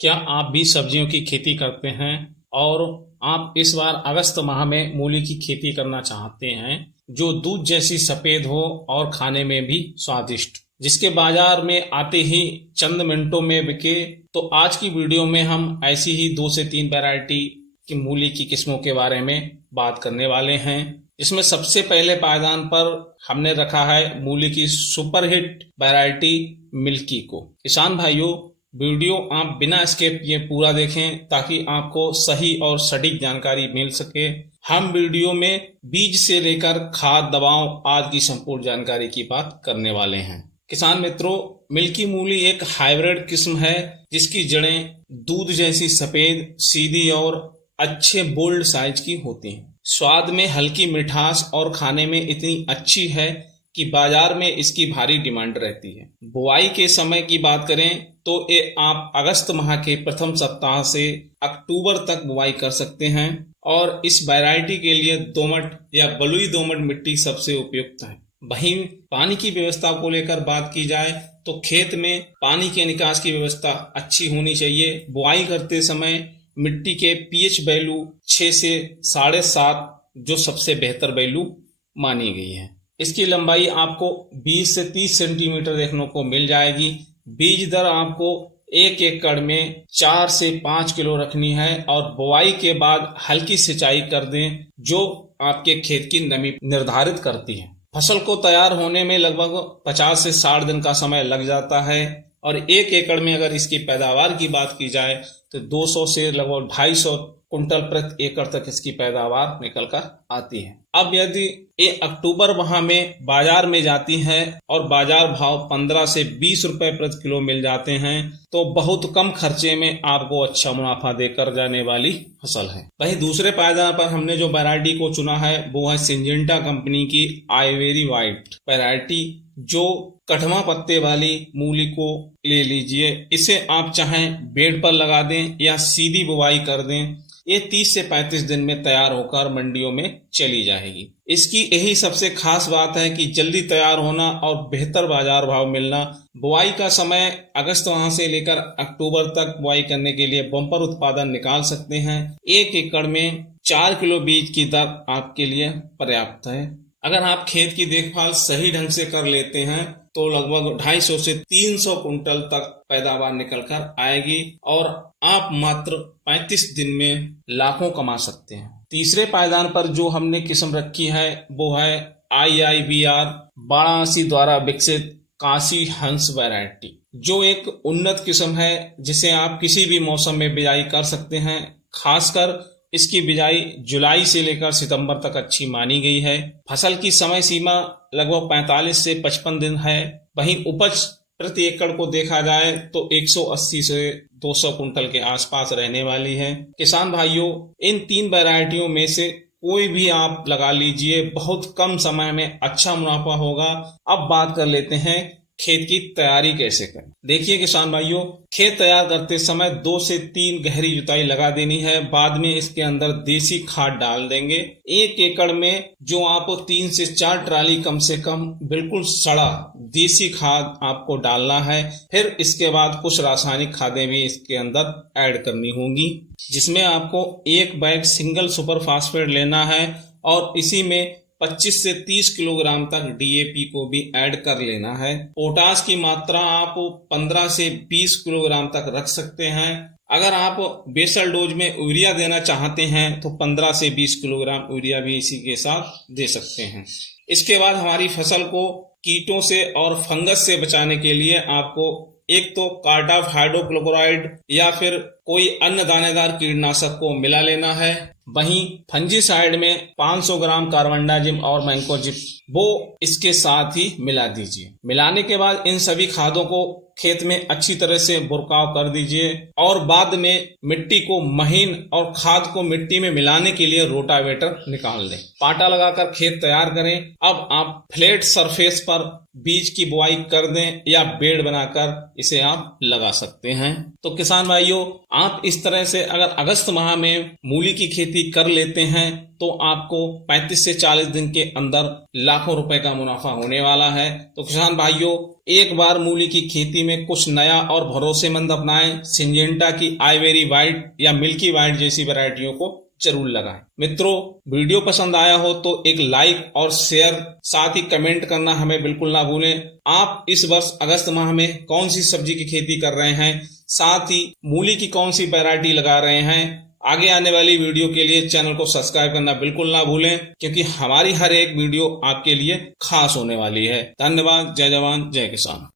क्या आप भी सब्जियों की खेती करते हैं और आप इस बार अगस्त माह में मूली की खेती करना चाहते हैं जो दूध जैसी सफेद हो और खाने में भी स्वादिष्ट, जिसके बाजार में आते ही चंद मिनटों में बिके। तो आज की वीडियो में हम ऐसी ही 2 से 3 वैरायटी की मूली की किस्मों के बारे में बात करने वाले हैं। इसमें सबसे पहले पायदान पर हमने रखा है मूली की सुपरहिट वैरायटी मिल्की को। किसान भाइयों, वीडियो आप बिना स्किप किए पूरा देखें ताकि आपको सही और सटीक जानकारी मिल सके। हम वीडियो में बीज से लेकर खाद, दवाओं आदि की संपूर्ण जानकारी की बात करने वाले हैं। किसान मित्रों, मिल्की मूली एक हाइब्रिड किस्म है जिसकी जड़ें दूध जैसी सफेद, सीधी और अच्छे बोल्ड साइज की होती हैं। स्वाद में हल्की मिठास और खाने में इतनी अच्छी है कि बाजार में इसकी भारी डिमांड रहती है। बुआई के समय की बात करें तो ये आप अगस्त माह के प्रथम सप्ताह से अक्टूबर तक बुआई कर सकते हैं और इस वैरायटी के लिए दोमट या बलुई दोमट मिट्टी सबसे उपयुक्त है। वहीं पानी की व्यवस्था को लेकर बात की जाए तो खेत में पानी के निकास की व्यवस्था अच्छी होनी चाहिए। बुआई करते समय मिट्टी के पीएच वैल्यू 6 से 7.5 जो सबसे बेहतर वैल्यू मानी गई है। इसकी लंबाई आपको 20 से 30 सेंटीमीटर देखने को मिल जाएगी। बीज दर आपको 1 एकड़ में 4 से 5 किलो रखनी है और बुआई के बाद हल्की सिंचाई कर दें जो आपके खेत की नमी निर्धारित करती है। फसल को तैयार होने में लगभग 50 से 60 दिन का समय लग जाता है और 1 एकड़ में अगर इसकी पैदावार की बात की जाए तो 200 से लगभग 250 कुंटल प्रति एकड़ तक इसकी पैदावार निकल कर आती है। अब यदि ये अक्टूबर माह में बाजार में जाती है और बाजार भाव 15 से 20 रुपए प्रति किलो मिल जाते हैं तो बहुत कम खर्चे में आपको अच्छा मुनाफा देकर जाने वाली फसल है। वहीं दूसरे पायदान पर हमने जो वैरायटी को चुना है वो है सिंजेंटा कंपनी की आइवेरी व्हाइट वैरायटी, जो कठमा पत्ते वाली मूली को ले लीजिए। इसे आप चाहें बेड पर लगा दें या सीधी बुवाई कर दें। ये 30 से 35 दिन में तैयार होकर मंडियों में चली जाएगी। इसकी यही सबसे खास बात है कि जल्दी तैयार होना और बेहतर बाजार भाव मिलना। बुआई का समय अगस्त माह से लेकर अक्टूबर तक बुआई करने के लिए बम्पर उत्पादन निकाल सकते हैं। 1 एकड़ में 4 किलो बीज की दर आपके लिए पर्याप्त है। अगर आप खेत की देखभाल सही ढंग से कर लेते हैं तो लगभग 250 से 300 कुंटल तक पैदावार निकल कर आएगी और आप मात्र 35 दिन में लाखों कमा सकते हैं। तीसरे पायदान पर जो हमने किस्म रखी है वो है IIBR वाराणसी द्वारा विकसित काशी हंस वैरायटी, जो एक उन्नत किस्म है जिसे आप किसी भी मौसम में बिजाई कर सकते हैं। खासकर इसकी बिजाई जुलाई से लेकर सितंबर तक अच्छी मानी गई है। फसल की समय सीमा लगभग 45 से 55 दिन है। वहीं उपज प्रति एकड़ को देखा जाए तो 180 से 200 कुंटल के आसपास रहने वाली है। किसान भाइयों, इन 3 वैरायटियों में से कोई भी आप लगा लीजिए, बहुत कम समय में अच्छा मुनाफा होगा। अब बात कर लेते हैं खेत की तैयारी कैसे करें। देखिए किसान भाइयों, खेत तैयार करते समय 2 से 3 गहरी जुताई लगा देनी है। बाद में इसके अंदर देसी खाद डाल देंगे। 1 एकड़ में जो आपको 3 से 4 ट्राली कम से कम बिल्कुल सड़ा देसी खाद आपको डालना है। फिर इसके बाद कुछ रासायनिक खादें भी इसके अंदर ऐड करनी होंगी, जिसमें आपको 1 बैग सिंगल सुपर फास्फेट लेना है और इसी में 25 से 30 किलोग्राम तक DAP को भी ऐड कर लेना है। पोटाश की मात्रा आप 15 से 20 किलोग्राम तक रख सकते हैं। अगर आप बेसल डोज में यूरिया देना चाहते हैं तो 15 से 20 किलोग्राम यूरिया भी इसी के साथ दे सकते हैं। इसके बाद हमारी फसल को कीटों से और फंगस से बचाने के लिए आपको एक तो कार्डाफ हाइड्रोक्लोराइड या फिर कोई अन्य दानेदार कीटनाशक को मिला लेना है। वहीं फंजीसाइड में 500 ग्राम कार्बनडाजिम और मैंकोजिब वो इसके साथ ही मिला दीजिए। मिलाने के बाद इन सभी खादों को खेत में अच्छी तरह से बुरकाव कर दीजिए और बाद में मिट्टी को महीन और खाद को मिट्टी में मिलाने के लिए रोटावेटर निकाल दें। पाटा लगाकर खेत तैयार करें। अब आप फ्लैट सरफेस पर बीज की बुआई कर दें या बेड बनाकर इसे आप लगा सकते हैं। तो किसान भाइयों, आप इस तरह से अगर अगस्त माह में मूली की खेती खेती कर लेते हैं तो आपको 35 से 40 दिन के अंदर लाखों रुपए का मुनाफा होने वाला है। तो किसान भाइयों, एक बार मूली की खेती में कुछ नया और भरोसेमंद अपनाएं। सिंजेंटा की आइवेरी व्हाइट या मिल्की व्हाइट जैसी वैरायटियों को जरूर लगाएं। मित्रों, वीडियो पसंद आया हो तो एक लाइक और शेयर, साथ ही कमेंट करना हमें बिल्कुल ना भूलें। आप इस वर्ष अगस्त माह में कौन सी सब्जी की खेती कर रहे हैं, साथ ही मूली की कौन सी वैरायटी लगा रहे हैं। आगे आने वाली वीडियो के लिए चैनल को सब्सक्राइब करना बिल्कुल ना भूलें, क्योंकि हमारी हर एक वीडियो आपके लिए खास होने वाली है। धन्यवाद। जय जवान जय किसान।